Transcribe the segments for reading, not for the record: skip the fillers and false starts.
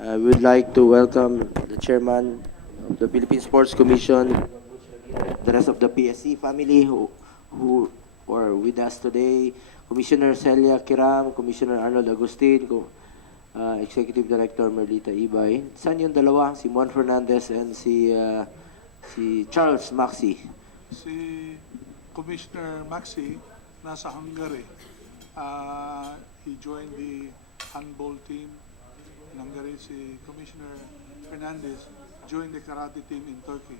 I would like to welcome the chairman of the Philippine Sports Commission, the rest of the PSC family who are with us today, Commissioner Celia Kiram, Commissioner Arnold Agustin, Executive Director Merlita Ibay. Saan yung dalawa? Si Juan Fernandez and si Charles Maxi. Si Commissioner Maxi nasa Hungary. He joined the handball team in Hungary. Si Commissioner Fernandez joined the karate team in Turkey.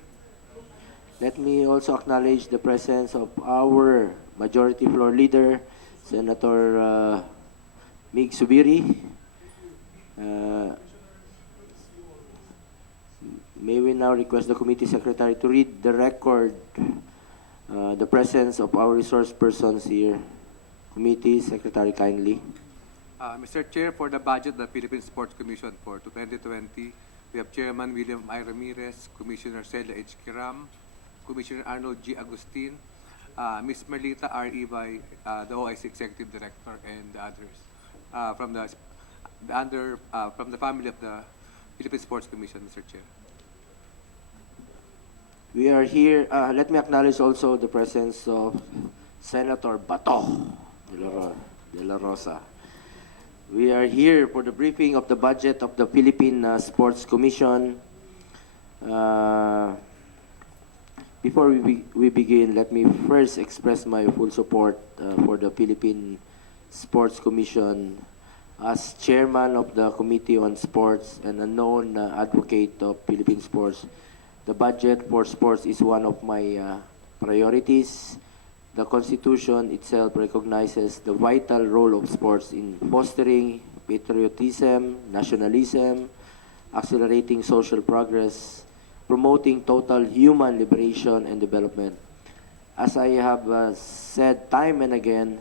Let me also acknowledge the presence of our Majority Floor Leader, Senator Mig Subiri. May we now request the committee secretary to read the record, the presence of our resource persons here. Committee secretary, kindly. Mr. Chair, for the budget of the Philippine Sports Commission for 2020, we have Chairman William I. Ramirez, Commissioner Celia H. Kiram, Commissioner Arnold G. Agustin, Ms. Merlita R. Ibay, the OIC Executive Director, and the others from the family of the Philippine Sports Commission, Mr. Chair. We are here. Let me acknowledge also the presence of Senator Bato de la Rosa. We are here for the briefing of the budget of the Philippine Sports Commission. Before we begin, let me first express my full support for the Philippine Sports Commission. As chairman of the Committee on Sports and a known advocate of Philippine sports, the budget for sports is one of my priorities. The Constitution itself recognizes the vital role of sports in fostering patriotism, nationalism, accelerating social progress, promoting total human liberation and development. As I have said time and again,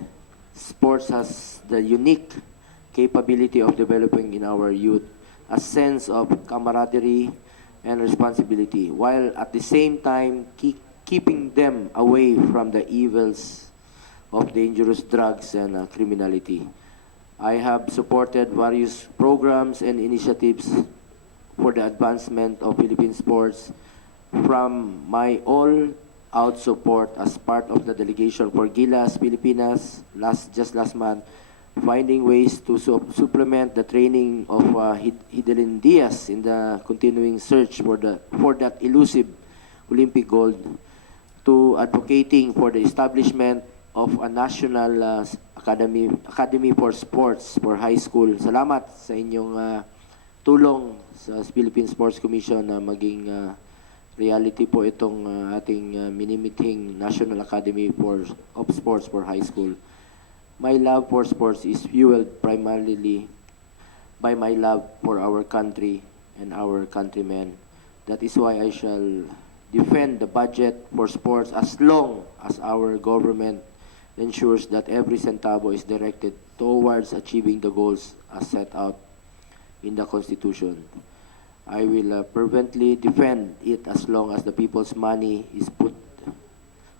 sports has the unique capability of developing in our youth a sense of camaraderie and responsibility, while at the same time keeping them away from the evils of dangerous drugs and criminality. I have supported various programs and initiatives for the advancement of Philippine sports, from my all-out support as part of the delegation for Gilas, Pilipinas, just last month, finding ways to supplement the training of Hidelin Diaz in the continuing search for that elusive Olympic gold, to advocating for the establishment of a national academy for sports for high school. Salamat sa inyong tulong sa Philippine Sports Commission na maging reality po itong ating minimithing National Academy of Sports for high school. My love for sports is fueled primarily by my love for our country and our countrymen. That is why I shall defend the budget for sports as long as our government ensures that every centavo is directed towards achieving the goals as set out in the Constitution. I will fervently defend it as long as the people's money is put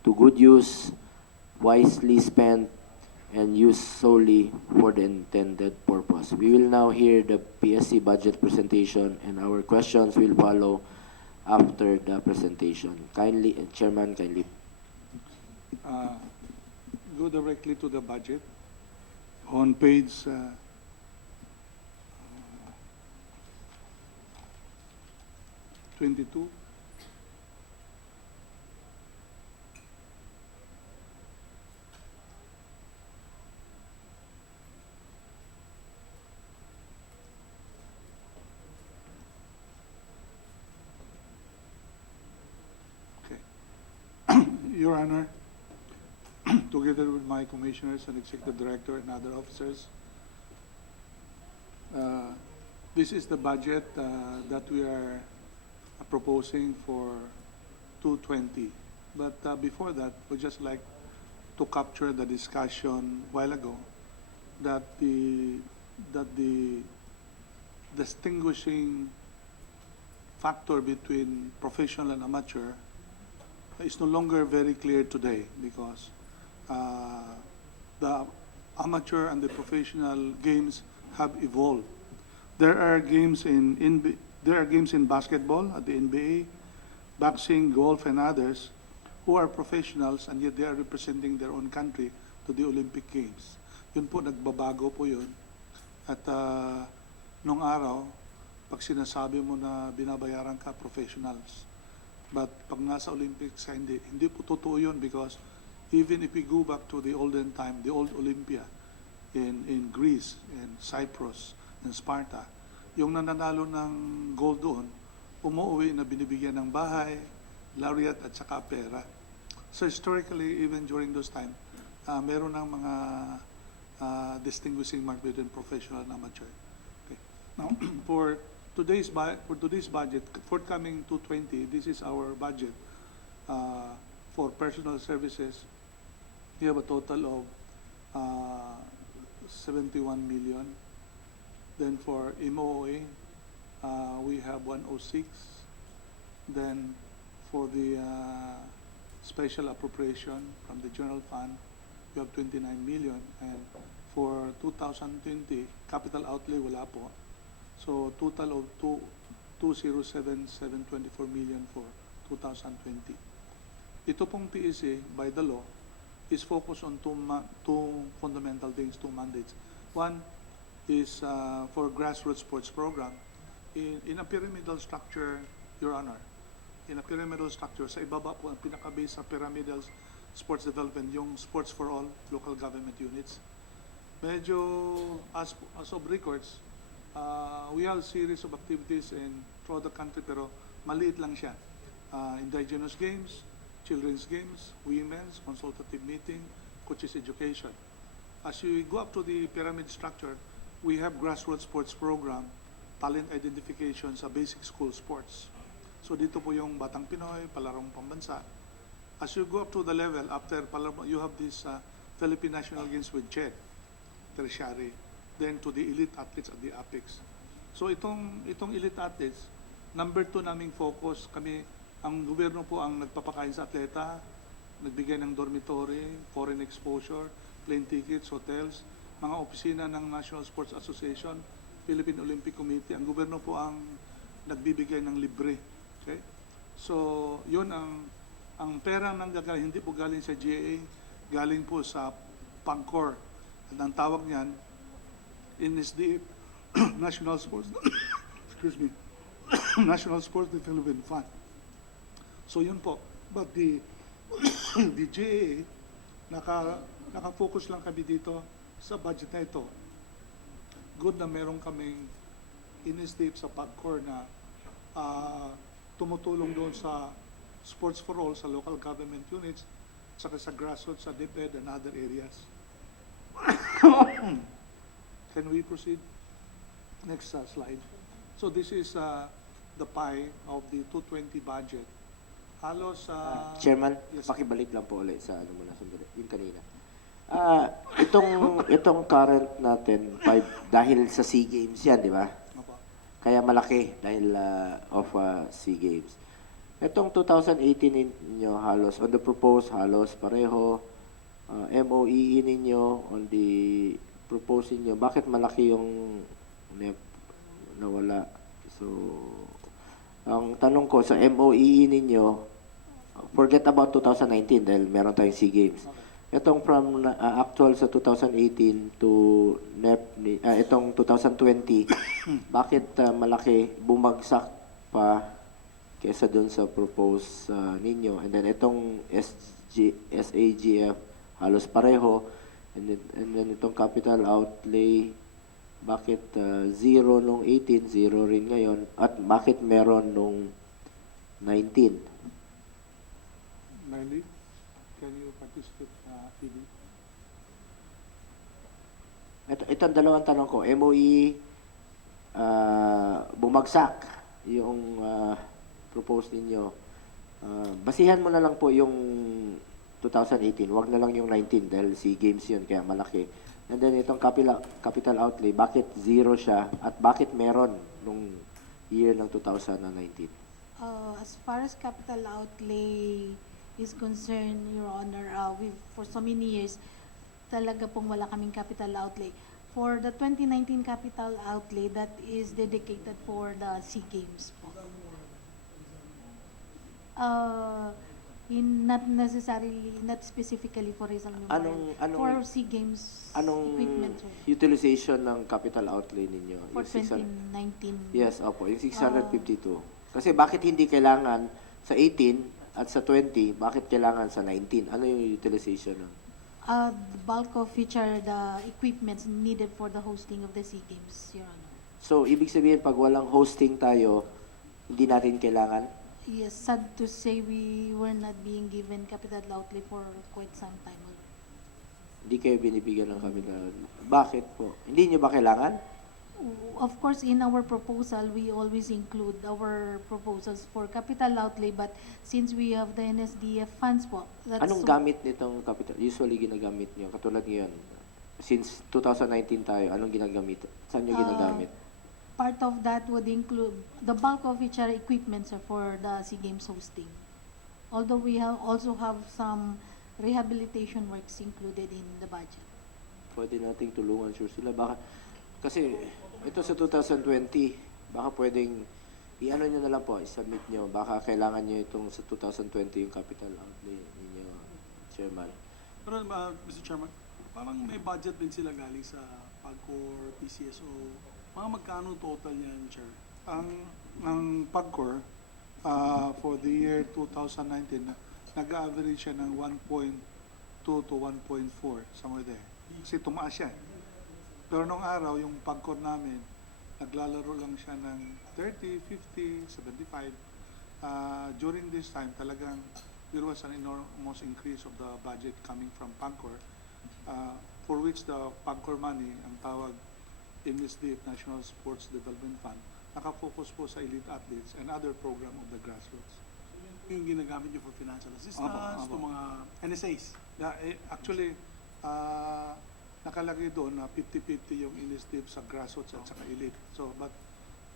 to good use, wisely spent, and used solely for the intended purpose. We will now hear the PSC budget presentation, and our questions will follow after the presentation. Kindly, Chairman, kindly. Go directly to the budget. On page 22. Your Honor, together with my commissioners and executive director and other officers, this is the budget that we are proposing for 220. But before that, we'd just like to capture the discussion a while ago that the distinguishing factor between professional and amateur is no longer very clear today, because the amateur and the professional games have evolved. There are games there are games in basketball at the NBA, boxing, golf, and others who are professionals and yet they are representing their own country to the Olympic Games. Yun po, nagbabago po yun. At nung araw, pag sinasabi mo na binabayaran ka, professionals. But pag nasa Olympics ka, hindi po totoo yun because even if we go back to the olden time, the old Olympia in Greece, in Cyprus, in Sparta, yung nananalo ng gold doon, umuwi na binibigyan ng bahay, laureate at saka pera. So historically, even during those time, meron ng mga distinguishing mark between professional and amateur. Okay. Now, for today's budget, forthcoming 220, this is our budget for personal services. We have a total of 71 million. Then for MOA, we have 106. Then for the special appropriation from the general fund, we have 29 million. And for 2020, capital outlay wala po. So total of 207,724 million for 2020. Ito pong PSA, by the law, is focused on two fundamental things, two mandates. One is for grassroots sports program. In a pyramidal structure, Your Honor, in a pyramidal structure, sa ibaba po, ang pinaka-base sa pyramidal sports development, yung sports for all local government units. Medyo, as of records, we have a series of activities throughout the country, pero maliit lang siya. Indigenous games, children's games, women's, consultative meeting, coaches education. As you go up to the pyramid structure, we have grassroots sports program, talent identification sa basic school sports. So dito po yung Batang Pinoy, Palarong Pambansa. As you go up to the level, after Palarong, you have this Philippine National Games with CHED, tertiary, then to the elite athletes at the apex. So itong elite athletes, number 2 naming focus, kami, ang gobyerno po ang nagpapakain sa atleta, nagbigay ng dormitory, foreign exposure, plane tickets, hotels, mga opisina ng National Sports Association, Philippine Olympic Committee. Ang gobyerno po ang nagbibigay ng libre. Okay? So, yun ang perang nanggagaling, hindi po galing sa GAA, galing po sa PANCOR. At ang tawag niyan, NSDF, National Sports, excuse me, National Sports Development Fund. So, yun po. But the GAA, naka-focus lang kami dito sa budget na ito. Good na meron kaming in-step sa PAGCOR na tumutulong doon sa sports for all sa local government units, saka sa grassroots, sa DepEd and other areas. Can we proceed? Next slide. So this is the pie of the 220 budget. Halos Chairman, yes. pakibalik lang po ulit sa ano muna sandali, yung kanina. Itong current natin, dahil sa SEA Games yan, di ba? Opo. Kaya malaki dahil of SEA Games. Itong 2018 ninyo halos, on the proposed halos pareho, MOEE ninyo on the proposed ninyo, bakit malaki yung NEP nawala? So, ang tanong ko sa MOEE ninyo, forget about 2019 dahil meron tayong SEA Games. Itong from actual sa 2018 to NEP, itong 2020, bakit malaki bumagsak pa kesa doon sa propose ninyo? And then itong SAGF halos pareho. And then itong capital outlay, bakit zero nung 18, zero rin ngayon? At bakit meron nung 19? Marley, can you participate, PD? Ito ang dalawang tanong ko. MOE, bumagsak yung propose ninyo. Basihan mo na lang po yung 2018. Wag na lang yung 19 dahil SEA Games yun, kaya malaki. And then itong capital outlay, bakit zero siya at bakit meron nung year ng 2019? As far as capital outlay is concerned, Your Honor, for so many years, talaga pong wala kaming capital outlay. For the 2019 capital outlay that is dedicated for the SEA Games po. Uh, not necessarily, not specifically for Rizal Memorial. For SEA Games equipment, Anong sir. utilization ng capital outlay ninyo? For Yung 600 2019. Yes, opo, yung 652. Kasi bakit hindi kailangan sa 18 at sa 20, bakit kailangan sa 19? Ano yung utilization ng? The bulk of which are the equipments needed for the hosting of the SEA Games, Your Honor. So, ibig sabihin, pag walang hosting tayo, hindi natin kailangan? Yes, sad to say we were not being given capital outlay for quite some time already. Hindi kayo binibigyan ng capital. Bakit po? Hindi nyo ba kailangan? Of course, in our proposal, we always include our proposals for capital outlay, but since we have the NSDF funds po, that's Anong gamit nitong capital? Usually ginagamit nyo, katulad ngayon. Since 2019 tayo, anong ginagamit? Saan nyo ginagamit? part of that would include, the bulk of which are equipments for the SEA Games hosting. Although we also have some rehabilitation works included in the budget. Pwede nating tulungan sure sila. Baka, kasi ito sa 2020, baka pwedeng i-ano nyo na lang po, i-submit nyo. Baka kailangan nyo itong sa 2020 yung capital outlay ninyo, Chairman. Pero Mr. Chairman, parang may budget din sila galing sa PAGCOR, PCSO. Mga magkano total niyan, Chair? Ang PAGCOR, for the year 2019, nag-average siya ng 1.2 to 1.4, somewhere there. Kasi tumaas siya. Pero nung araw, yung PAGCOR namin, naglalaro lang siya ng 30, 50, 75. During this time, talagang there was an enormous increase of the budget coming from PAGCOR, for which the PAGCOR money, ang tawag MSDF, National Sports Development Fund, nakafocus po sa elite athletes and other program of the grassroots. Yung ginagamit niyo for financial assistance, Apo. to mga NSAs. Yeah, actually, nakalagay doon na 50-50 yung initiative sa grassroots at saka elite. So, but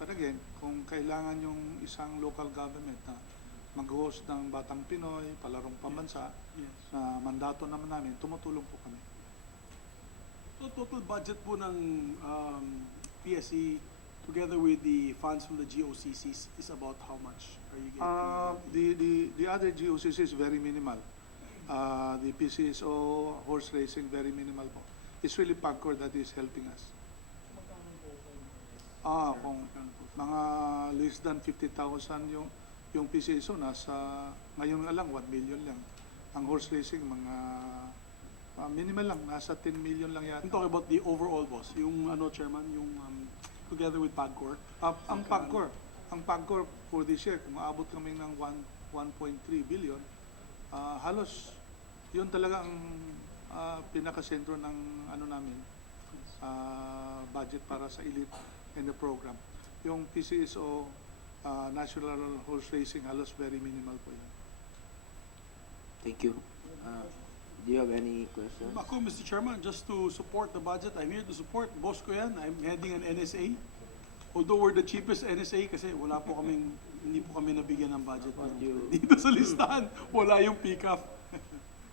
again, kung kailangan yung isang local government na mag-host ng Batang Pinoy, palarong pambansa, Yes. na mandato naman namin, tumutulong po kami. So total budget po ng PSE together with the funds from the GOCCs is about how much are you getting? The other GOCC is very minimal. The PCSO, horse racing, very minimal po. It's really PAGCOR that is helping us. Kung mga less than 50,000 yung PCSO, nasa, ngayon nga lang, 1 million lang. Ang horse racing, mga minimal lang, nasa 10 million lang yata. I'm talking about the overall boss, yung Chairman, yung together with PAGCOR. Ang PAGCOR for this year, kung maabot kami ng 1.3 billion, halos yun talaga ang pinakasentro ng namin, budget para sa elite and the program. Yung PCSO, National Horse Racing, halos very minimal po yan. Thank you. Do you have any questions? Ako, Mr. Chairman, just to support the budget, I'm here to support. Boss ko yan, I'm heading an NSA. Although we're the cheapest NSA kasi hindi po kami nabigyan ng budget. Dito sa listahan, wala yung pick-up.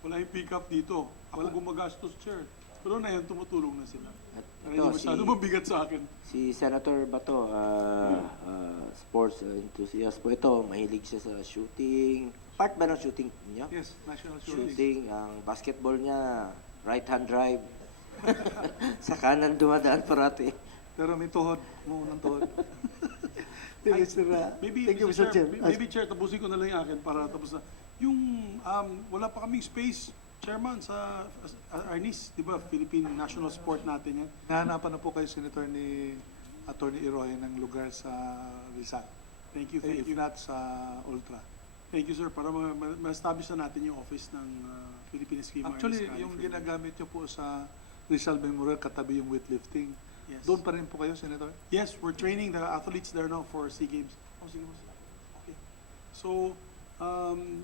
Wala yung pick-up dito. Ako gumagastos, Chair. Pero na yan, tumutulong na sila. At Kaya ito, hindi masyado mabigat sa akin. si Senator Bato, sports enthusiast po ito, mahilig siya sa shooting. Part ba ng shooting niya? Yes, national shooting. Shooting, ang basketball niya, right-hand drive. Sa kanan dumadaan parati. Pero may tuhod, umuunang tuhod. Maybe, Thank you, Mr. Chair. Maybe, Chair, tapusin ko na lang yung akin para tapos na. Yung wala pa kaming space, Chairman, sa Arnis, di ba, Philippine national sport natin yan. Nahanapan na po kayo, Senator, ni Attorney Iroy ng lugar sa Rizal. Thank you, thank If you. not sa Ultra. Thank you, sir, para ma-establish na natin yung office ng Philippine Eskrima. Actually, yung ginagamit nyo po sa Rizal Memorial, katabi yung weightlifting. Yes. Doon pa rin po kayo, Senator? Yes, we're training the athletes there now for SEA Games. Oh, sige po. Okay. So,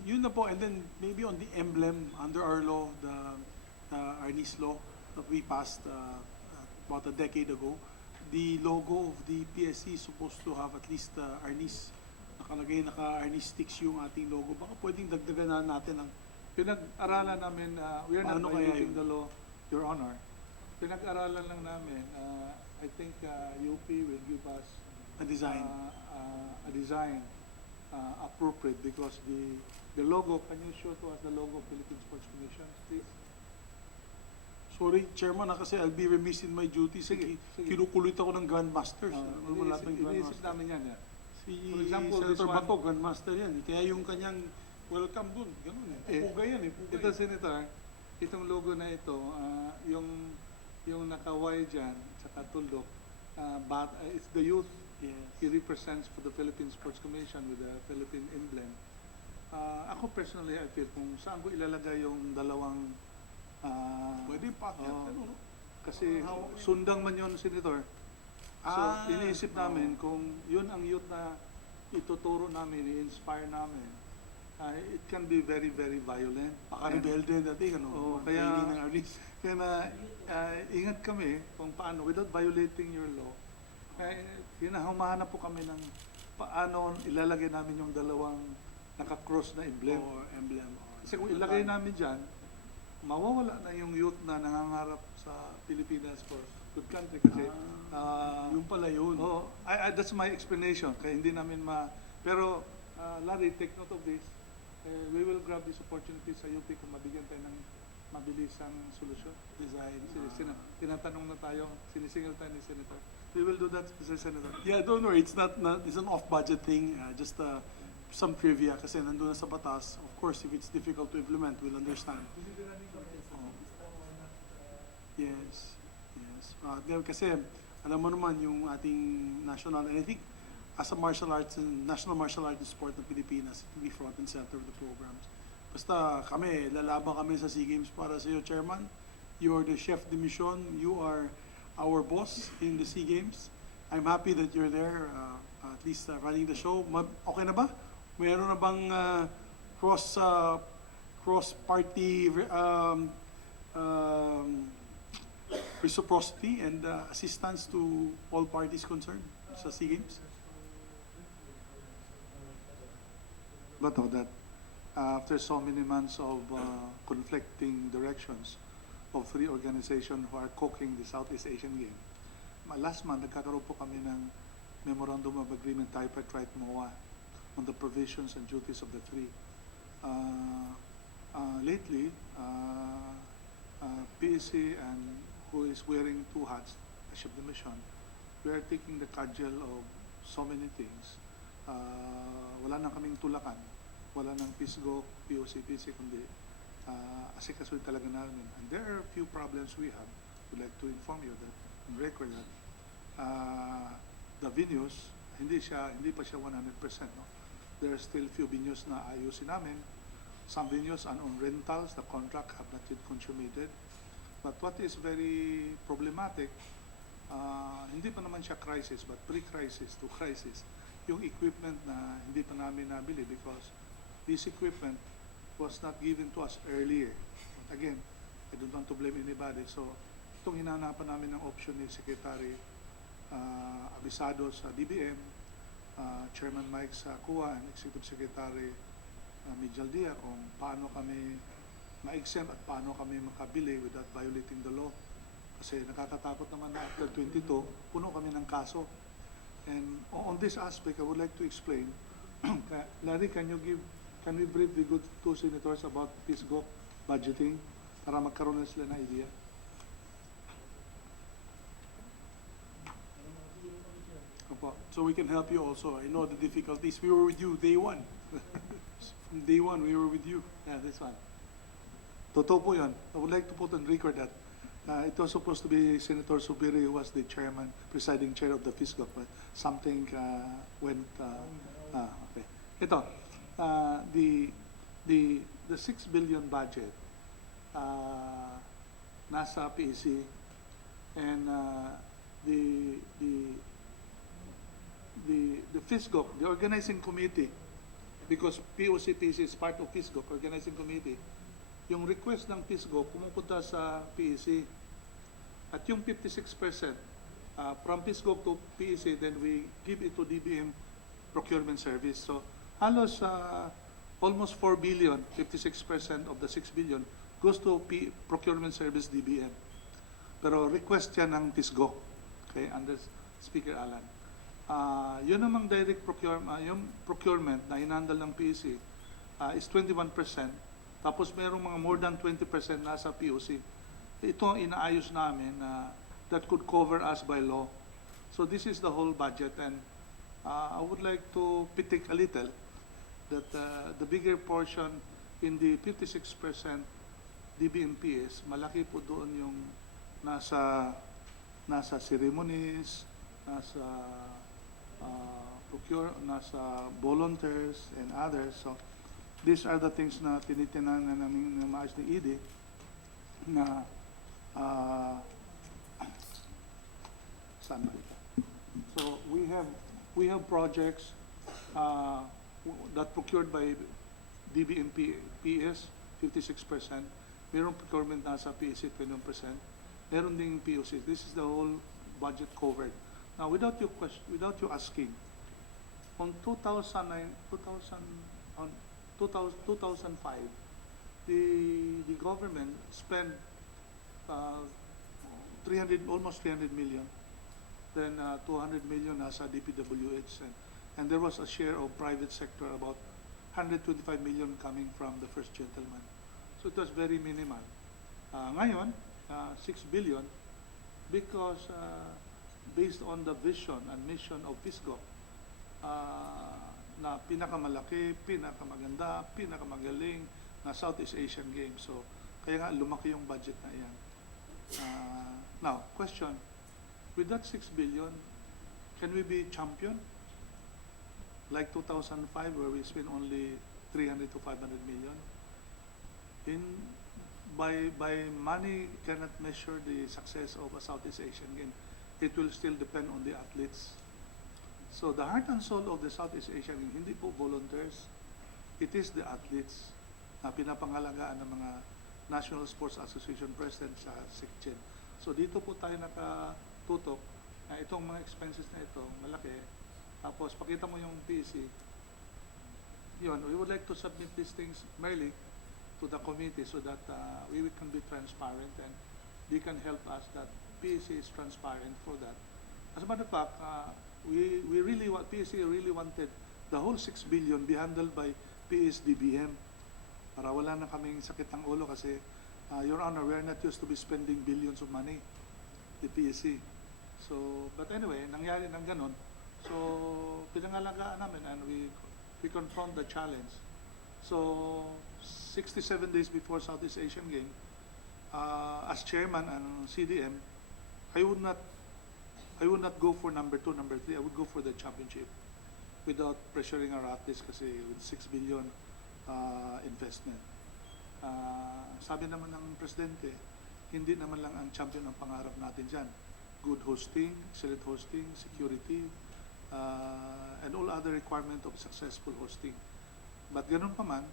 yun na po. And then, maybe on the emblem, under our law, the Arnis law that we passed about a decade ago, the logo of the PSC is supposed to have at least Arnis. Nakalagay, naka-Arnis sticks yung ating logo. Baka pwedeng dagdagan na natin ang Pinag-aralan namin, we are not Paano kaya violating yun? the law, Your Honor. pinag-aralan lang namin. I think UP will give us A design. a design appropriate because the logo, can you show to us the logo of Philippine Sports Commission, please? Sorry, Chairman, kasi I'll be remiss in my duties. Sige, sige. Kinukulit ako ng Grandmasters. Wala Iniisip, tayong iniisip Grandmaster. namin yan. Yeah. Si For example, this Senator one- Bato, Grandmaster yan. Kaya yung kanyang welcome dun, ganun eh. Pugay yan eh, pugay. Ito, Senator, itong logo na ito, yung naka-Y dyan, tsaka tuldok, it's the youth. Yes. He represents for the Philippine Sports Commission with the Philippine emblem. Ako personally, I feel kung saan ko ilalagay yung dalawang Pwede packet. Oo. Ano, no? kasi Hawak mo. sundang man yun, Senator. So, iniisip oo. namin kung yun ang youth na ituturo namin, i-inspire namin, it can be very, very violent. Paka-rebelde dating, ano? Oo, training ng kaya, artist. kaya na, ingat kami kung paano, without violating your law. Yun na, humahanap po kami ng paano ilalagay namin yung dalawang naka-cross na emblem. Or emblem. Kasi kung ilagay namin dyan, mawawala na yung youth na nangangarap sa Pilipinas for good country. Kasi, Yung pala yun. oh, that's my explanation. Kaya hindi namin Pero, Larry, take note of this. We will grab this opportunity sa UP kung mabigyan tayo ng mabilisang solusyon. Design. Tinatanong na tayo, sinisingil tayo ni Senator. We will do that, Mr. Senator. Yeah, don't worry. It's not it's an off-budget thing. Just some trivia kasi nandun na sa batas. Of course, if it's difficult to implement, we'll understand. Yes. Yes. Kasi alam mo naman yung ating national, and I think as a martial arts and national martial arts sport ng Pilipinas, it will be front and center of the programs. Basta kami, lalaban kami sa SEA Games para sa iyo, Chairman. You're the chef de mission. You are our boss in the SEA Games. I'm happy that you're there, at least running the show. Okay na ba? Mayroon na bang cross-party reciprocity and assistance to all parties concerned sa SEA Games? But that after so many months of conflicting directions of three organizations who are cooking the Southeast Asian Game, last month nagkakaroon po kami ng Memorandum of Agreement tripartite MOA on the provisions and duties of the three. Lately, PEC and who is wearing two hats, a chef de mission, we are taking the cudgel of so many things. Wala nang kaming tulakan, wala nang PISGO, POC, PC, kundi asikasuhin talaga namin. And there are a few problems we have. We'd like to inform you that, on record that, the venues, hindi pa siya 100%. No? There are still few venues na ayusin namin. Some venues are on rentals, the contract have not yet consummated. But what is very problematic, hindi pa naman siya crisis, but pre-crisis to crisis, yung equipment na hindi pa namin nabili because this equipment was not given to us earlier. But again, I don't want to blame anybody. So, itong hinahanapan namin ng option ni Secretary Abisado sa DBM, Chairman Mike sa CUA, and Executive Secretary Mijal Dia kung paano kami ma-exempt at paano kami makabili without violating the law. Kasi nakakatakot naman na after 22, puno kami ng kaso. And on this aspect, I would like to explain. Larry, can we brief the good two senators about PISGO budgeting para magkaroon na sila ng idea? Opo. So we can help you also. I know the difficulties. We were with you day one. From day one, we were with you. Yeah, this one. Totoo po yun. I would like to put on record that it was supposed to be Senator Subiri who was the chairman, presiding chair of the PISGO, but something went, okay. Ito, the 6 billion budget, nasa PEC, and the PISGO, the organizing committee, because POCPC is part of PISGO, organizing committee, yung request ng PISGO pumupunta sa PEC at yung 56% from PISGO to PEC, then we give it to DBM procurement service. So halos almost 4 billion, 56% of the 6 billion goes to procurement service DBM. Pero request yan ng TISGO, okay, under Speaker Alan. Yun namang direct procurement, yung procurement na inandal ng PEC is 21%, tapos mayroong mga more than 20% nasa POC. Ito ang inaayos namin na that could cover us by law. So this is the whole budget, and I would like to pitik a little that the bigger portion in the 56% DBMPS, malaki po doon yung nasa ceremonies, nasa nasa volunteers and others. So these are the things na tinitinan na namin na maayos ni ED na saan ba ito? So we have projects that procured by DBMPS 56%. Mayroong procurement nasa PSC 21%. Meron ding POC. This is the whole budget covered. Now, without you asking, on 2005, the government spent almost 300 million. Then 200 million nasa DPWH, and there was a share of private sector, about 125 million coming from the first gentleman. So it was very minimal. Ngayon, 6 billion, because based on the vision and mission of FISGO, na pinakamalaki, pinakamaganda, pinakamagaling na Southeast Asian Games. So kaya nga lumaki yung budget na iyan. Now, question, with that 6 billion, can we be champion? Like 2005, where we spent only 300 to 500 million? By money cannot measure the success of a Southeast Asian game. It will still depend on the athletes. So the heart and soul of the Southeast Asian game, hindi po volunteers, it is the athletes na pinapangalagaan ng mga National Sports Association President sa SECCHEN. So dito po tayo nakatutok na itong mga expenses na ito, malaki. Tapos pakita mo yung PEC. Yun, we would like to submit these things merely to the committee so that we can be transparent and they can help us that PEC is transparent for that. As a matter of fact, PEC really wanted the whole 6 billion be handled by PSDBM para wala na kaming sakit ng ulo kasi, Your Honor, we are not used to be spending billions of money, the PEC. So, but anyway, nangyari ng ganon. So, pinangalagaan namin and we confront the challenge. So, 67 days before Southeast Asian Game, as chairman and CDM, I would not go for number 2, number 3. I would go for the championship without pressuring our athletes kasi with 6 billion investment. Sabi naman ng presidente, hindi naman lang ang champion ang pangarap natin dyan. Good hosting, excellent hosting, security, and all other requirement of successful hosting. But ganun pa man,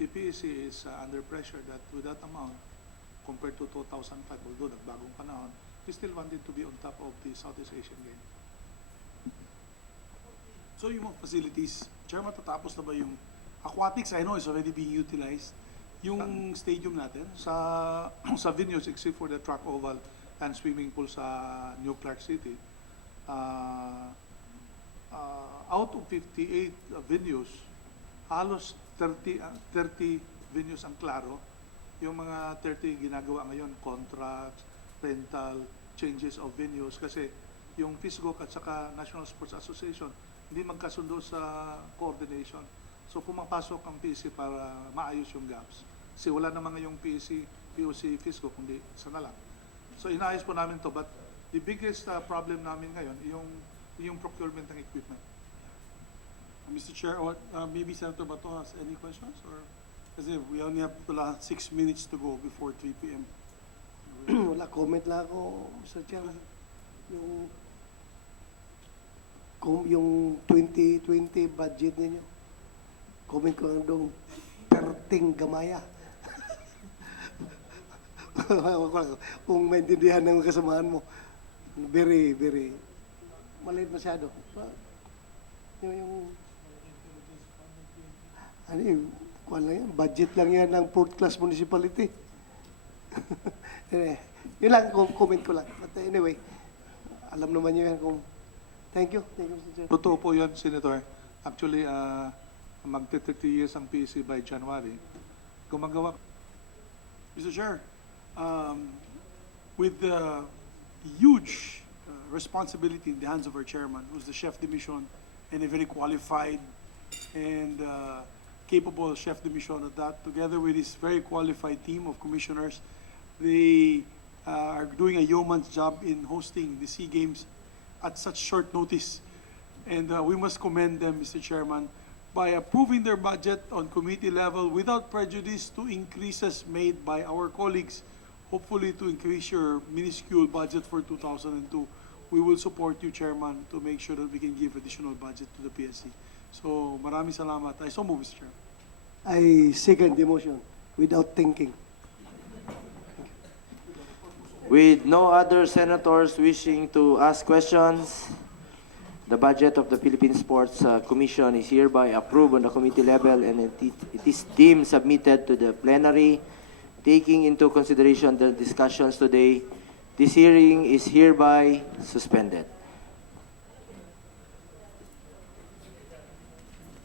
the PEC is under pressure that with that amount, compared to 2005, although nagbagong panahon, we still wanted to be on top of the Southeast Asian Game. So yung mga facilities, Chair, matatapos na ba yung aquatics? I know is already being utilized. Yung stadium natin? Sa venues, except for the track oval and swimming pool sa New Clark City, out of 58 venues, halos 30 venues ang klaro. Yung mga 30 ginagawa ngayon, contracts, rental, changes of venues, kasi yung FISGO at saka National Sports Association hindi magkasundo sa coordination. So pumapasok ang PEC para maayos yung gaps. Kasi wala naman ngayong PEC, POC, FISGO, kundi isa na lang. So inaayos po namin to, but the biggest problem namin ngayon, yung procurement ng equipment. Mr. Chair, or maybe Senator Bato has any questions? Or kasi we only have 6 minutes to go before 3 p.m. Wala, comment lang ako, Mr. Chairman. Yung 2020 budget ninyo, comment ko lang doon, perting gamaya. Kung maintindihan ng kasamahan mo, very, maliit masyado. Ano yun, budget lang yan ng 4th class municipality. Yun lang, comment ko lang. But anyway, alam naman nyo yan kung... Thank you, Mr. Chair. Totoo po yan, Senator. Actually, magte-30 years ang PSC by January. Gumagawa. Mr. Chair, with the huge responsibility in the hands of our chairman, who's the chef de mission and a very qualified and capable chef de mission at that, together with his very qualified team of commissioners, they are doing a yeoman's job in hosting the SEA Games at such short notice. And we must commend them, Mr. Chairman, by approving their budget on committee level without prejudice to increases made by our colleagues, hopefully to increase your minuscule budget for 2002. We will support you, Chairman, to make sure that we can give additional budget to the PSC. So, maraming salamat. I so move, Mr. Chairman. I second the motion without thinking. With no other senators wishing to ask questions, the budget of the Philippine Sports Commission is hereby approved on the committee level and it is deemed submitted to the plenary. Taking into consideration the discussions today, this hearing is hereby suspended.